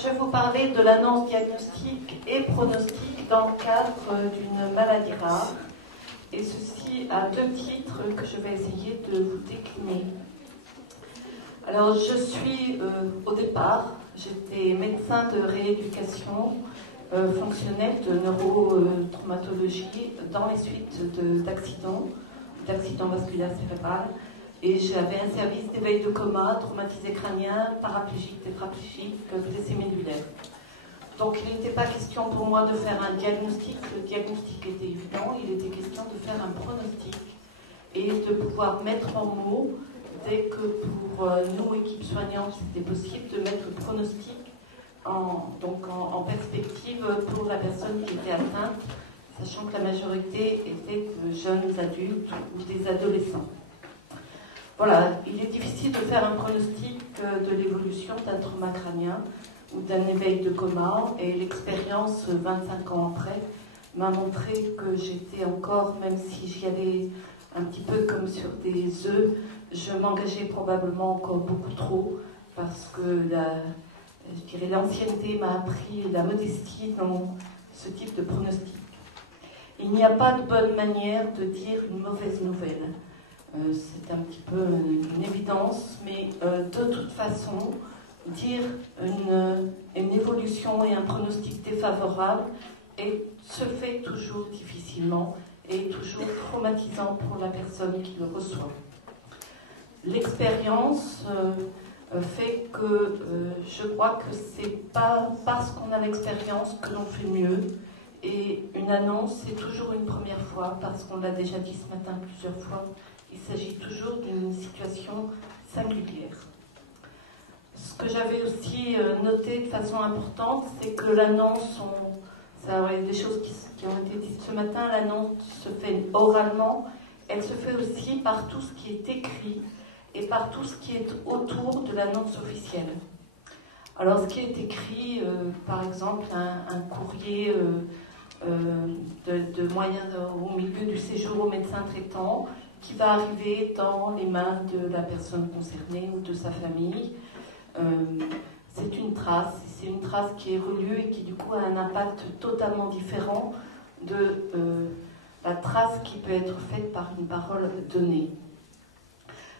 je vais vous parler de l'annonce diagnostique et pronostic dans le cadre d'une maladie rare. Et ceci à deux titres que je vais essayer de vous décliner. Alors, je suis au départ, j'étais médecin de rééducation fonctionnelle de neurotraumatologie dans les suites d'accidents vasculaires cérébrales. Et j'avais un service d'éveil de coma, traumatisé crânien, paraplégique, tétraplégique, blessé médulaire. Donc il n'était pas question pour moi de faire un diagnostic, le diagnostic était évident, il était question de faire un pronostic et de pouvoir mettre en mots, dès que pour nous, équipe soignante, c'était possible, de mettre le pronostic en perspective pour la personne qui était atteinte, sachant que la majorité était de jeunes adultes ou des adolescents. Voilà, il est difficile de faire un pronostic de l'évolution d'un trauma crânien ou d'un éveil de coma, et l'expérience 25 ans après m'a montré que j'étais encore, même si j'y allais un petit peu comme sur des œufs, je m'engageais probablement encore beaucoup trop, parce que l'ancienneté m'a appris la modestie dans ce type de pronostic. Il n'y a pas de bonne manière de dire une mauvaise nouvelle. C'est un petit peu une évidence, mais de toute façon, dire une évolution et un pronostic défavorable se fait toujours difficilement et toujours traumatisant pour la personne qui le reçoit. L'expérience fait que je crois que c'est pas parce qu'on a l'expérience que l'on fait mieux. Et une annonce, c'est toujours une première fois, parce qu'on l'a déjà dit ce matin plusieurs fois. Il s'agit toujours d'une situation singulière. Ce que j'avais aussi noté de façon importante, c'est que l'annonce, des choses qui ont été dites ce matin, l'annonce se fait oralement, elle se fait aussi par tout ce qui est écrit et par tout ce qui est autour de l'annonce officielle. Alors ce qui est écrit, par exemple un courrier de moyen au milieu du séjour au médecin traitant, qui va arriver dans les mains de la personne concernée ou de sa famille. C'est une trace qui est relue et qui du coup a un impact totalement différent de la trace qui peut être faite par une parole donnée.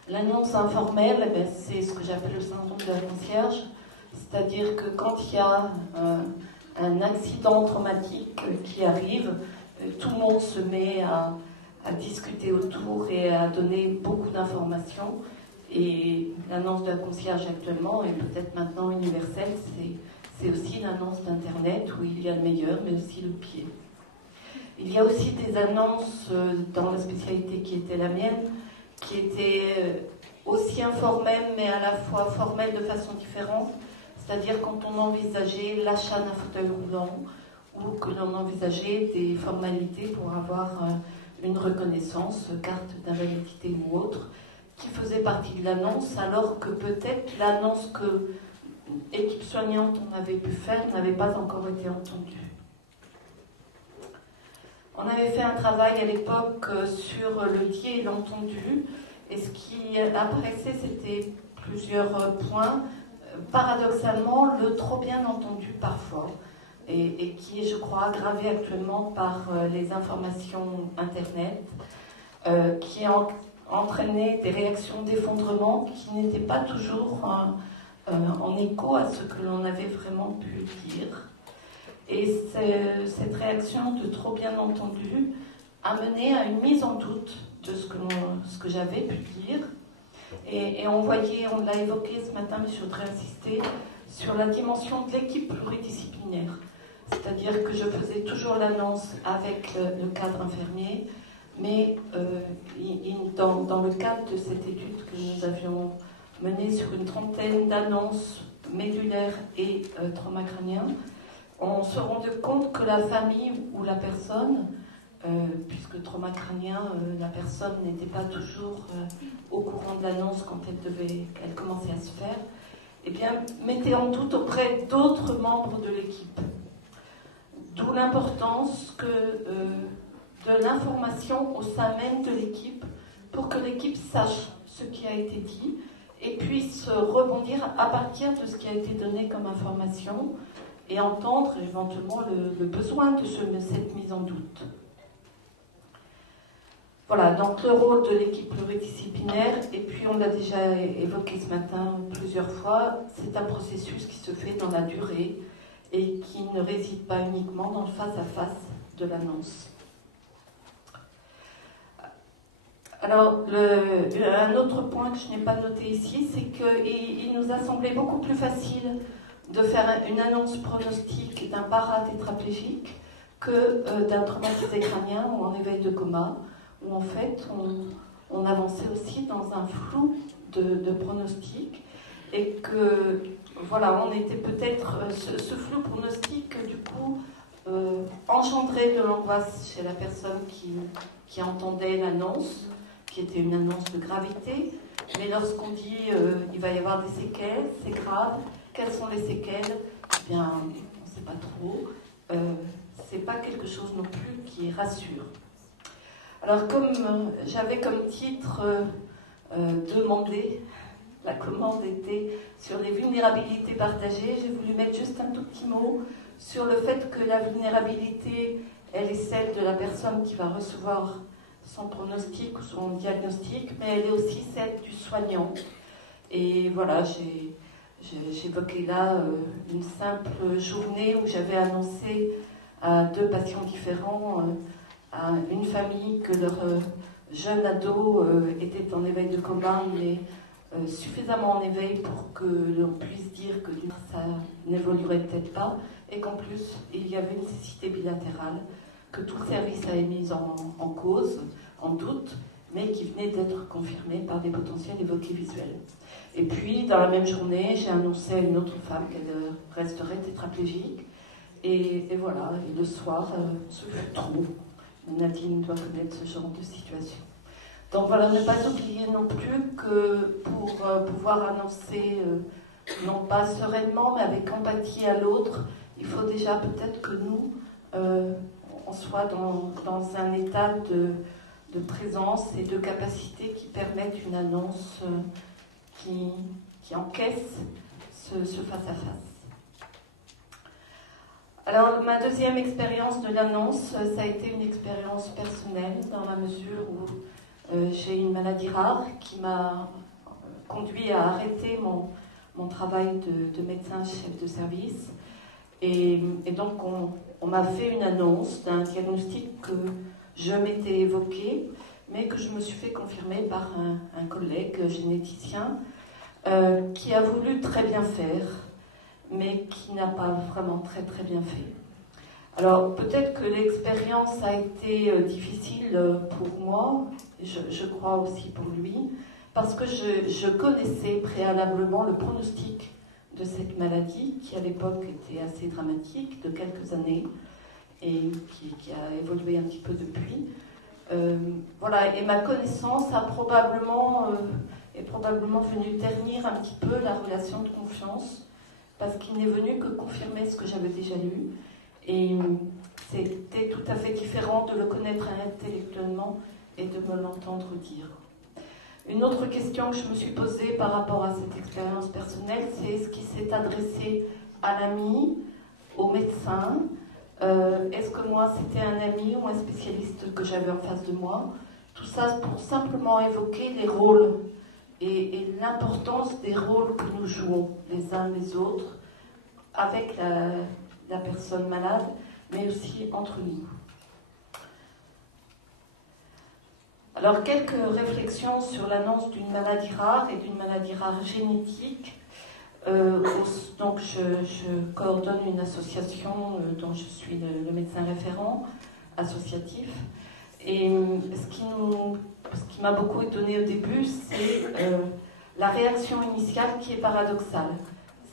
L'annonce informelle, c'est ce que j'appelle le syndrome de la concierge, c'est-à-dire que quand il y a un accident traumatique qui arrive, tout le monde se met à discuter autour et à donner beaucoup d'informations. Et l'annonce de la concierge actuellement, et peut-être maintenant universelle, c'est aussi l'annonce d'Internet où il y a le meilleur, mais aussi le pire. Il y a aussi des annonces dans la spécialité qui était la mienne, qui étaient aussi informelles, mais à la fois formelles de façon différente. C'est-à-dire quand on envisageait l'achat d'un fauteuil roulant, ou que l'on envisageait des formalités pour avoir une reconnaissance, carte d'invalidité ou autre, qui faisait partie de l'annonce, alors que peut-être l'annonce que l'équipe soignante on avait pu faire n'avait pas encore été entendue. On avait fait un travail à l'époque sur le dit et l'entendu, et ce qui apparaissait, c'était plusieurs points. Paradoxalement, le trop bien entendu parfois, et qui est, je crois, aggravé actuellement par les informations Internet, qui entraînait des réactions d'effondrement qui n'étaient pas toujours en écho à ce que l'on avait vraiment pu dire. Et cette réaction de trop bien entendu a mené à une mise en doute de ce que j'avais pu dire. Et on l'a évoqué ce matin, mais je voudrais insister sur la dimension de l'équipe pluridisciplinaire. C'est-à-dire que je faisais toujours l'annonce avec le cadre infirmier, mais dans le cadre de cette étude que nous avions menée sur une trentaine d'annonces médulaires et trauma crânien, on se rendait compte que la famille ou la personne, puisque trauma crânien, la personne n'était pas toujours au courant de l'annonce quand elle commençait à se faire, eh bien, mettait en doute auprès d'autres membres de l'équipe. D'où l'importance de l'information au sein même de l'équipe, pour que l'équipe sache ce qui a été dit et puisse rebondir à partir de ce qui a été donné comme information et entendre éventuellement le besoin de cette mise en doute. Voilà, donc le rôle de l'équipe pluridisciplinaire, et puis on l'a déjà évoqué ce matin plusieurs fois, c'est un processus qui se fait dans la durée et qui ne réside pas uniquement dans le face-à-face de l'annonce. Alors, un autre point que je n'ai pas noté ici, c'est qu'il nous a semblé beaucoup plus facile de faire une annonce pronostique d'un paratétraplégique que d'un traumatisé crânien ou en éveil de coma, où en fait on avançait aussi dans un flou de pronostic et que voilà, on était peut-être ce flou pronostic du coup engendrait de l'angoisse chez la personne qui entendait l'annonce, qui était une annonce de gravité, mais lorsqu'on dit il va y avoir des séquelles, c'est grave, quelles sont les séquelles, eh bien on ne sait pas trop, c'est pas quelque chose non plus qui rassure. Alors comme j'avais comme titre demandé, la commande était sur les vulnérabilités partagées, j'ai voulu mettre juste un tout petit mot sur le fait que la vulnérabilité, elle est celle de la personne qui va recevoir son pronostic ou son diagnostic, mais elle est aussi celle du soignant. Et voilà, j'évoquais là une simple journée où j'avais annoncé à 2 patients différents, à une famille, que leur jeune ado était en éveil de coma, mais suffisamment en éveil pour que l'on puisse dire que ça n'évoluerait peut-être pas, et qu'en plus il y avait une nécessité bilatérale, que tout le service avait mise en cause, en doute, mais qui venait d'être confirmée par des potentiels évoqués visuels. Et puis, dans la même journée, j'ai annoncé à une autre femme qu'elle resterait tétraplégique, et voilà, et le soir, ce fut trop. Nadine doit connaître ce genre de situation. Donc voilà, ne pas oublier non plus que pour pouvoir annoncer, non pas sereinement, mais avec empathie à l'autre, il faut déjà peut-être que nous, on soit dans un état de présence et de capacité qui permettent une annonce qui encaisse ce face-à-face. Alors, ma deuxième expérience de l'annonce, ça a été une expérience personnelle, dans la mesure où j'ai une maladie rare qui m'a conduit à arrêter mon travail de médecin chef de service. Et donc, on m'a fait une annonce d'un diagnostic que je m'étais évoqué, mais que je me suis fait confirmer par un collègue généticien qui a voulu très bien faire, mais qui n'a pas vraiment très très bien fait. Alors peut-être que l'expérience a été difficile pour moi, je crois aussi pour lui, parce que je connaissais préalablement le pronostic de cette maladie, qui à l'époque était assez dramatique, de quelques années, et qui a évolué un petit peu depuis. Voilà, et ma connaissance est probablement venue ternir un petit peu la relation de confiance, parce qu'il n'est venu que confirmer ce que j'avais déjà lu, et c'était tout à fait différent de le connaître intellectuellement et de me l'entendre dire. Une autre question que je me suis posée par rapport à cette expérience personnelle, c'est ce qui s'est adressé à l'ami, au médecin. Est-ce que moi c'était un ami ou un spécialiste que j'avais en face de moi? Tout ça pour simplement évoquer les rôles et l'importance des rôles que nous jouons les uns les autres avec la personne malade, mais aussi entre nous. Alors, quelques réflexions sur l'annonce d'une maladie rare et d'une maladie rare génétique. Donc, je coordonne une association dont je suis le médecin référent associatif. Et ce qui m'a beaucoup étonnée au début, c'est la réaction initiale qui est paradoxale.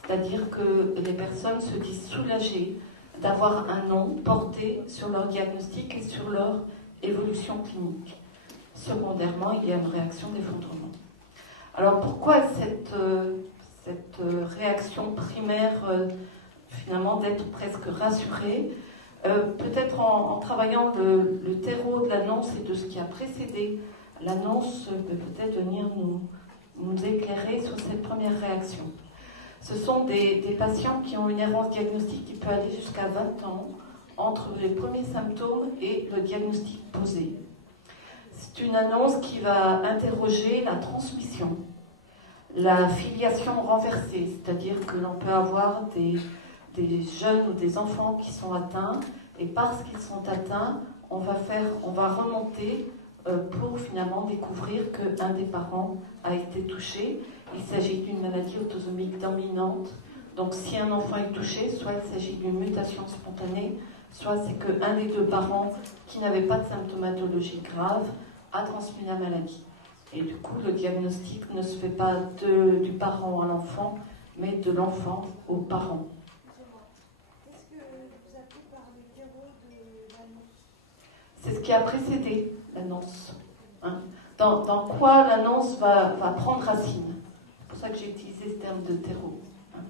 C'est-à-dire que les personnes se disent soulagées d'avoir un nom porté sur leur diagnostic et sur leur évolution clinique. Secondairement, il y a une réaction d'effondrement. Alors pourquoi cette réaction primaire, finalement, d'être presque rassurée? Peut-être en travaillant le terreau de l'annonce et de ce qui a précédé l'annonce, peut peut-être venir nous éclairer sur cette première réaction. Ce sont des patients qui ont une errance diagnostique qui peut aller jusqu'à 20 ans entre les premiers symptômes et le diagnostic posé. C'est une annonce qui va interroger la transmission, la filiation renversée, c'est-à-dire que l'on peut avoir des jeunes ou des enfants qui sont atteints, et parce qu'ils sont atteints, on va remonter pour finalement découvrir qu'un des parents a été touché. Il s'agit d'une maladie autosomique dominante. Donc si un enfant est touché, soit il s'agit d'une mutation spontanée, soit c'est qu'un des deux parents qui n'avait pas de symptomatologie grave a transmis la maladie. Et du coup, le diagnostic ne se fait pas du parent à l'enfant, mais de l'enfant aux parents. Qu'est-ce que vous appelez par le terreau de l'annonce ? C'est ce qui a précédé l'annonce. Hein. Dans quoi l'annonce va prendre racine. C'est pour ça que j'ai utilisé ce terme de terreau. Hein.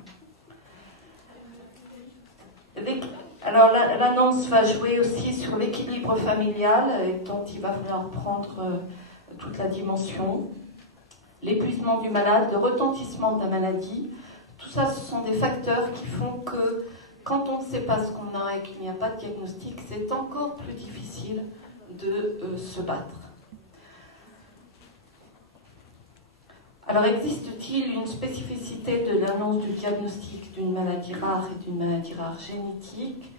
Alors l'annonce va jouer aussi sur l'équilibre familial, et dont il va falloir prendre toute la dimension. L'épuisement du malade, le retentissement de la maladie. Tout ça, ce sont des facteurs qui font que quand on ne sait pas ce qu'on a et qu'il n'y a pas de diagnostic, c'est encore plus difficile de se battre. Alors, existe-t-il une spécificité de l'annonce du diagnostic d'une maladie rare et d'une maladie rare génétique ?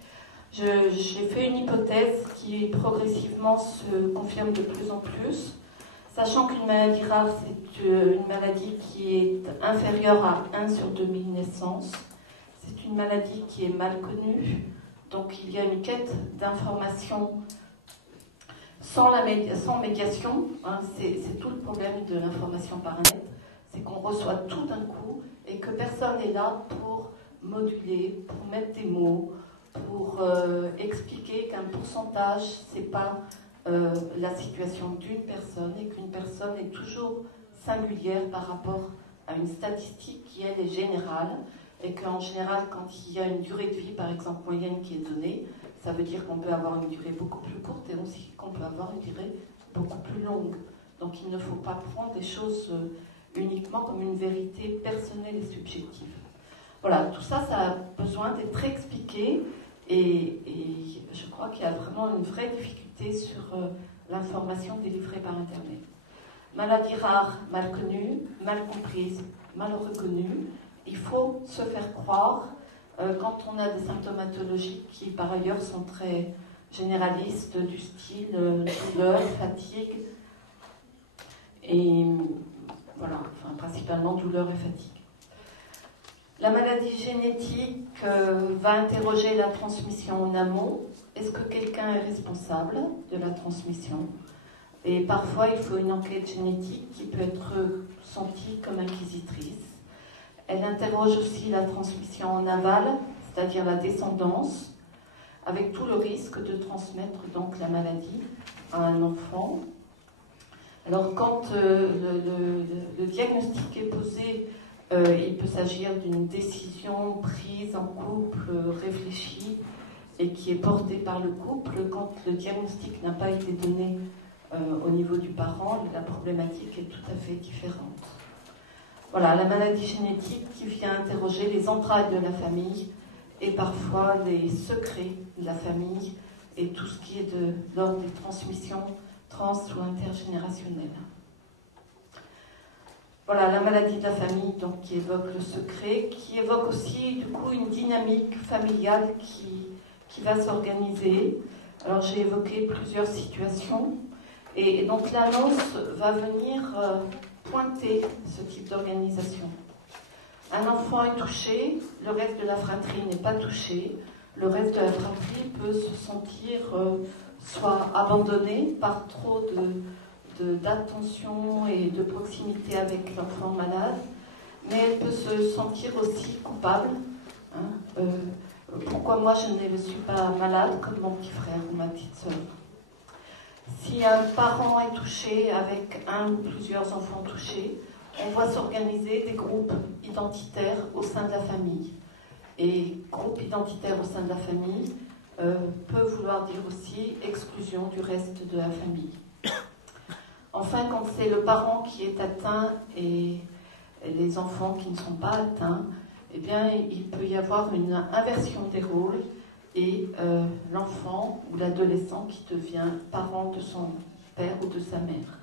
J'ai fait une hypothèse qui progressivement se confirme de plus en plus, sachant qu'une maladie rare, c'est une maladie qui est inférieure à 1 sur 2000 naissances. C'est une maladie qui est mal connue, donc il y a une quête d'information sans médiation. Hein, c'est tout le problème de l'information par net, c'est qu'on reçoit tout d'un coup et que personne n'est là pour moduler, pour mettre des mots, pour expliquer qu'un pourcentage, c'est pas la situation d'une personne et qu'une personne est toujours singulière par rapport à une statistique qui, elle, est générale, et qu'en général, quand il y a une durée de vie, par exemple, moyenne qui est donnée, ça veut dire qu'on peut avoir une durée beaucoup plus courte et aussi qu'on peut avoir une durée beaucoup plus longue. Donc il ne faut pas prendre les choses uniquement comme une vérité personnelle et subjective. Voilà, tout ça, ça a besoin d'être expliqué, et je crois qu'il y a vraiment une vraie difficulté sur l'information délivrée par Internet. Maladie rare, mal connue, mal comprise, mal reconnue. Il faut se faire croire quand on a des symptomatologies qui, par ailleurs, sont très généralistes, du style douleur, fatigue, et voilà, enfin, principalement douleur et fatigue. La maladie génétique va interroger la transmission en amont. Est-ce que quelqu'un est responsable de la transmission ? Et parfois, il faut une enquête génétique qui peut être sentie comme inquisitrice. Elle interroge aussi la transmission en aval, c'est-à-dire la descendance, avec tout le risque de transmettre donc la maladie à un enfant. Alors, quand le diagnostic est posé, il peut s'agir d'une décision prise en couple, réfléchie, et qui est portée par le couple. Quand le diagnostic n'a pas été donné au niveau du parent, la problématique est tout à fait différente. Voilà, la maladie génétique qui vient interroger les entrailles de la famille et parfois les secrets de la famille et tout ce qui est de l'ordre des transmissions trans ou intergénérationnelles. Voilà, la maladie de la famille donc, qui évoque le secret, qui évoque aussi du coup une dynamique familiale qui va s'organiser. Alors j'ai évoqué plusieurs situations et donc l'annonce va venir pointer ce type d'organisation. Un enfant est touché, le reste de la fratrie n'est pas touché. Le reste de la fratrie peut se sentir soit abandonné par trop d'attention et de proximité avec l'enfant malade, mais elle peut se sentir aussi coupable. Hein, pourquoi moi je ne suis pas malade comme mon petit frère ou ma petite sœur ? Si un parent est touché avec un ou plusieurs enfants touchés, on voit s'organiser des groupes identitaires au sein de la famille. Et groupe identitaire au sein de la famille peut vouloir dire aussi exclusion du reste de la famille. Enfin, quand c'est le parent qui est atteint et les enfants qui ne sont pas atteints, eh bien, il peut y avoir une inversion des rôles et l'enfant ou l'adolescent qui devient parent de son père ou de sa mère.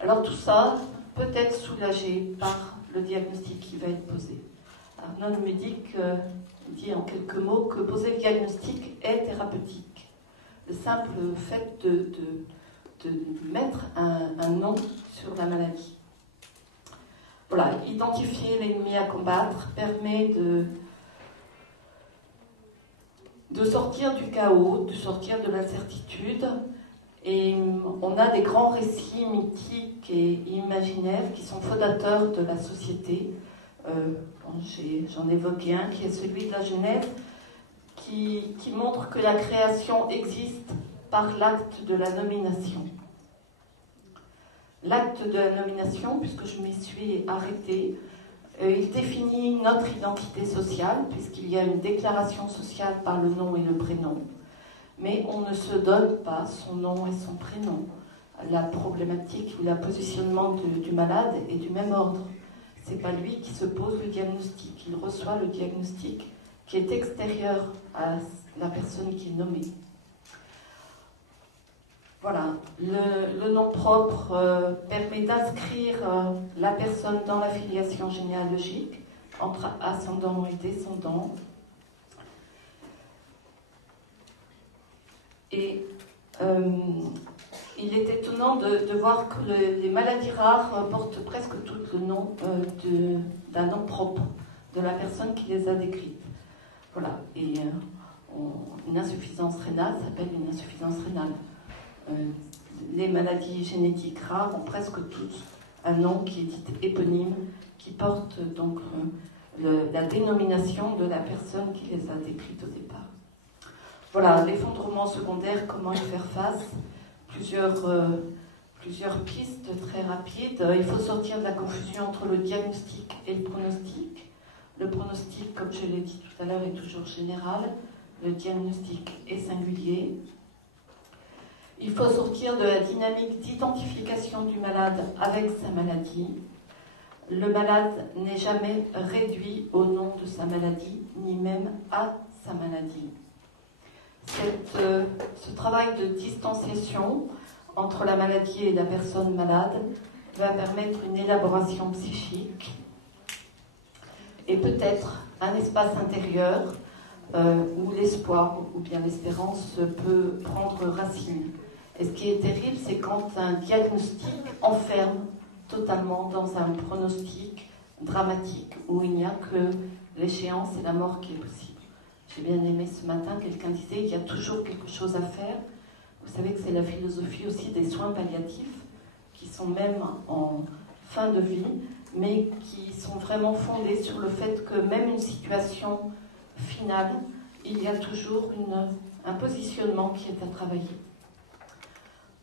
Alors tout ça peut être soulagé par le diagnostic qui va être posé. Arnold Medic dit en quelques mots que poser le diagnostic est thérapeutique. Le simple fait de mettre un nom sur la maladie. Voilà, identifier l'ennemi à combattre permet de sortir du chaos, de sortir de l'incertitude. Et on a des grands récits mythiques et imaginaires qui sont fondateurs de la société. J'en évoquais un qui est celui de la Genève, qui montre que la création existe par l'acte de la nomination. L'acte de la nomination, puisque je m'y suis arrêtée, il définit notre identité sociale, puisqu'il y a une déclaration sociale par le nom et le prénom. Mais on ne se donne pas son nom et son prénom. La problématique ou le positionnement du malade est du même ordre. Ce n'est pas lui qui se pose le diagnostic, il reçoit le diagnostic qui est extérieur à la personne qui est nommée. Voilà, le nom propre permet d'inscrire la personne dans la filiation généalogique entre ascendant et descendant. Et il est étonnant de voir que les maladies rares portent presque toutes le nom d'un nom propre de la personne qui les a décrites. Voilà, et une insuffisance rénale s'appelle une insuffisance rénale. Les maladies génétiques rares ont presque toutes un nom qui est dit éponyme, qui porte donc la dénomination de la personne qui les a décrites au départ. Voilà, l'effondrement secondaire, comment y faire face? Plusieurs pistes très rapides. Il faut sortir de la confusion entre le diagnostic et le pronostic. Le pronostic, comme je l'ai dit tout à l'heure, est toujours général. Le diagnostic est singulier. Il faut sortir de la dynamique d'identification du malade avec sa maladie. Le malade n'est jamais réduit au nom de sa maladie, ni même à sa maladie. Ce travail de distanciation entre la maladie et la personne malade va permettre une élaboration psychique et peut-être un espace intérieur où l'espoir ou bien l'espérance peut prendre racine. Et ce qui est terrible, c'est quand un diagnostic enferme totalement dans un pronostic dramatique où il n'y a que l'échéance et la mort qui est possible. J'ai bien aimé ce matin, quelqu'un disait il y a toujours quelque chose à faire. Vous savez que c'est la philosophie aussi des soins palliatifs, qui sont même en fin de vie, mais qui sont vraiment fondés sur le fait que même une situation finale, il y a toujours un positionnement qui est à travailler.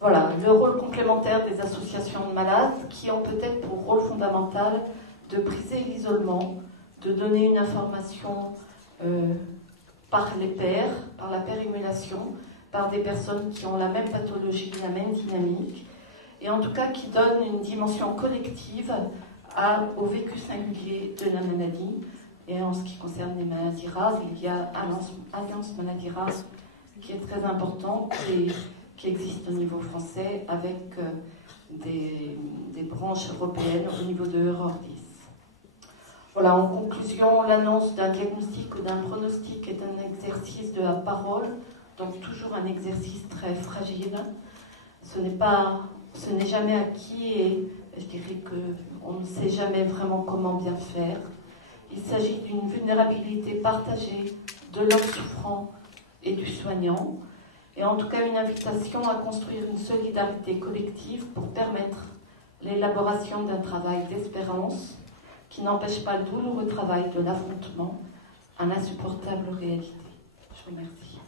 Voilà, le rôle complémentaire des associations de malades qui ont peut-être pour rôle fondamental de briser l'isolement, de donner une information par les pairs, par la pérémulation, par des personnes qui ont la même pathologie, la même dynamique, et en tout cas qui donnent une dimension collective au vécu singulier de la maladie. Et en ce qui concerne les maladies rares, il y a Alliance Maladies Rares qui est très importante et qui existe au niveau français avec des branches européennes au niveau de Eurordis. Voilà, en conclusion, l'annonce d'un diagnostic ou d'un pronostic est un exercice de la parole, donc toujours un exercice très fragile. Ce n'est jamais acquis et je dirais qu'on ne sait jamais vraiment comment bien faire. Il s'agit d'une vulnérabilité partagée de l'homme souffrant et du soignant, et en tout cas une invitation à construire une solidarité collective pour permettre l'élaboration d'un travail d'espérance qui n'empêche pas le douloureux travail de l'affrontement à l'insupportable réalité. Je vous remercie.